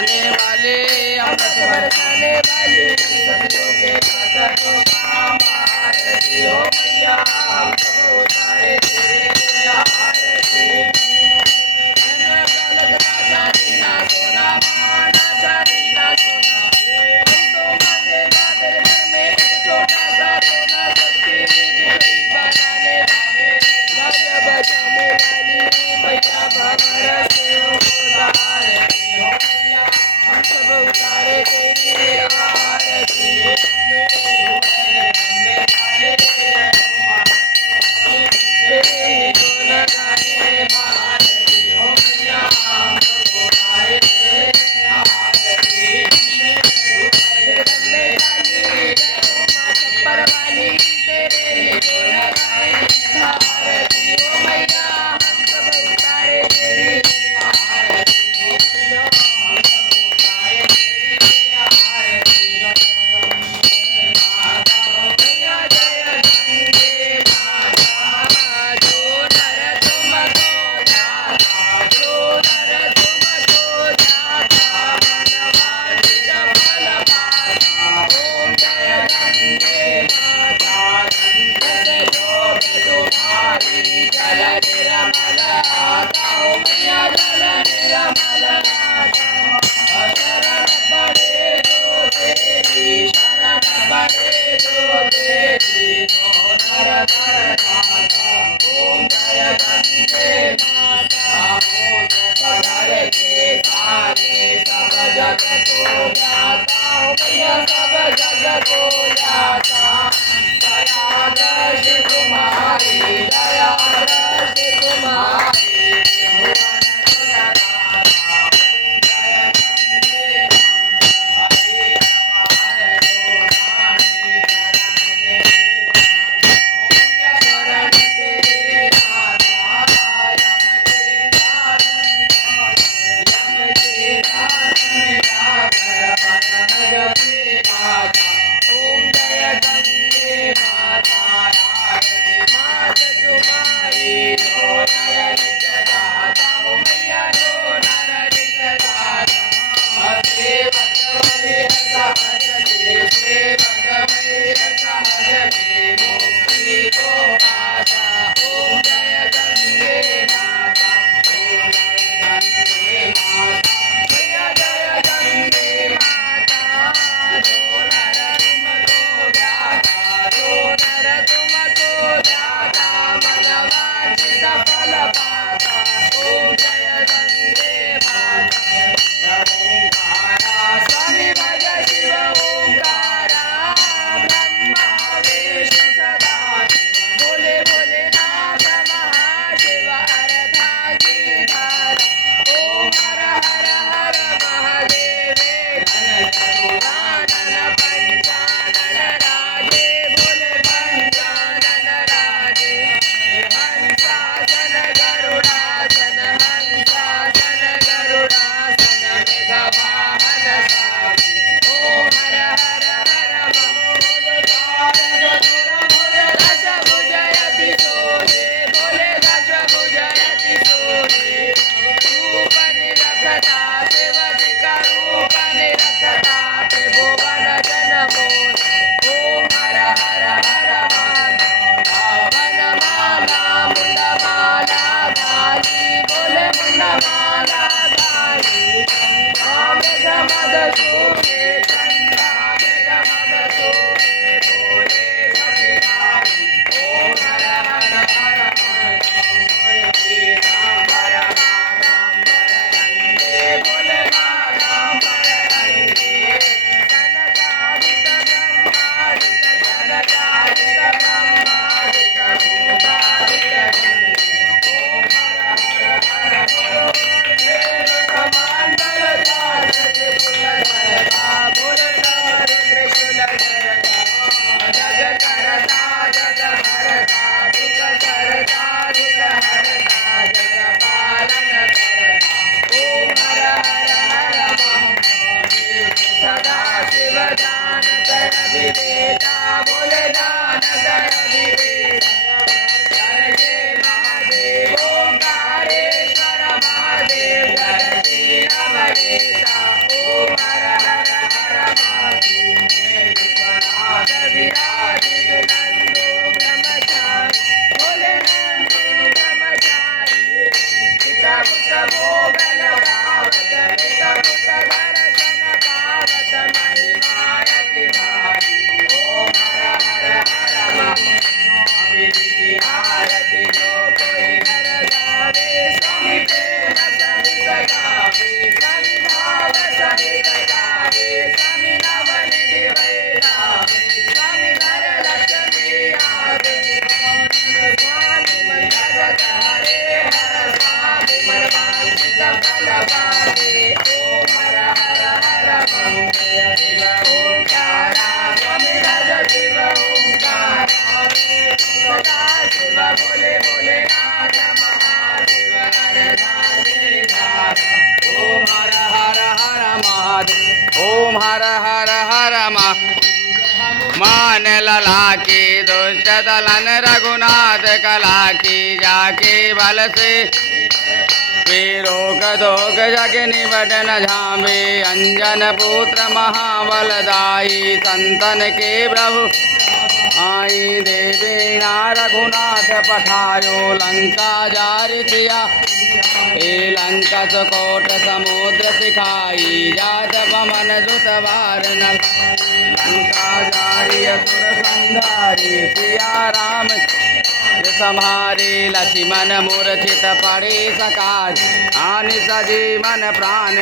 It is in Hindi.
बरसाने वाले अमृत बरसाने वाली सदियों के घाट को आरती हो मैया हम सब उतारे तेरे आरती राजा दीना सोना माना दीना सोना हम तो मांगे माँ तेरे घर में एक छोटा सा सोना सबकी बिगड़ी बनाने वाले राज बजाने वाली मैया भवर से उतारे हो मैया हम सब उतारे तेरी आरती तेरे ही गुण गाए भारती हो मैया हम सब उतारे तेरी आरती जगदम्बे काली जय हो माँ छप्पर वाली तेरे ही गुण गाए भारती हो मैया हम सब उतारे तेरी आरती हो मैया हम सब उतारे तेरी आरती माता हो मैया जय गंगे माता जो नर तुमको जाता जो नर तुमको जाता मनवांछित फल पाता ओम जय गंगे माता दस जोत तुम्हारी जल निर्मल आता हो मैया जल निर्मल आता शरण पड़े जो तेरी शरण पड़े जो तेरी तो नर तर जाता ओम जय गंगे माता ओम पधारे के सारे सब जग को जाता हो मैया सब जग को जाता दया दर्श तुम्हारी दया दर्श तुम्हारी भुवन जगदाता ओम जय गंगे माता हरि नवार जो रानी शरण तेरे दाता यम के दारन जाकर परम जपे पाता ओम जय गंगे माता आरती मात तुम्हारी जो नर निज दाता हो मैया जो नर निज दाता सेवक वैर सहजते सेवक वैर सहजते मुक्ति को पाता ओम जय गंगे माता ओम जय गंगे माता मैया जय गंगे माता जो नर तुमको जाता जो नर तुमको जाता मनवांछित फल पाता ओम जय गंगे माता ओंकारा स्वामी भज शिव ओंकारा ब्रह्मा विष्णु सदा शिव भोले भोलेनाथ महाशिव अर्धांगी धारा ओम हर हर हर महादेवे चतुरानन पंचानन राजे भोले पंचानन राजे हंसासन गरुडासन हंसासन गरुडासन मेघवाहन सावी ओम हर हर हर भोले दश भुजयति सोहे भोले दश भुजयति सोहे रूप निरखता सेवधिक रूप निरखता त्रिभुवन जन मोह ओम हर हर हर वनमाला मुंडमाला गाली बोले मुंडमाला गाली मेघमद सोहे चंदा मेघमद सोहे बोले सखिधारी ओम हर हर हर पीतांबर बालांबर रंगे बोले बालांबर रंगे सनकादित ब्रह्मादित सनकादित ब्रह्मादित भूतादित गंगे ओम हर हर हर कमंडल जात महादेव। ओम हर हर हर मान लला की दुष्ट दलन रघुनाथ कला की जाके बल से वीरोक दोग जग निबट न झामे अंजन पुत्र महाबलदाई संतन के प्रभु आई देवी ना रघुनाथ पठायो लंका जारितिया ए लंका चकोट समुद्र सिखाई जात पवन सुत बार नल लंका जारी असुर संहारी सिया राम संहारे लक्ष्मण मूर्छित पड़े सकाश आनि सजीवन प्राण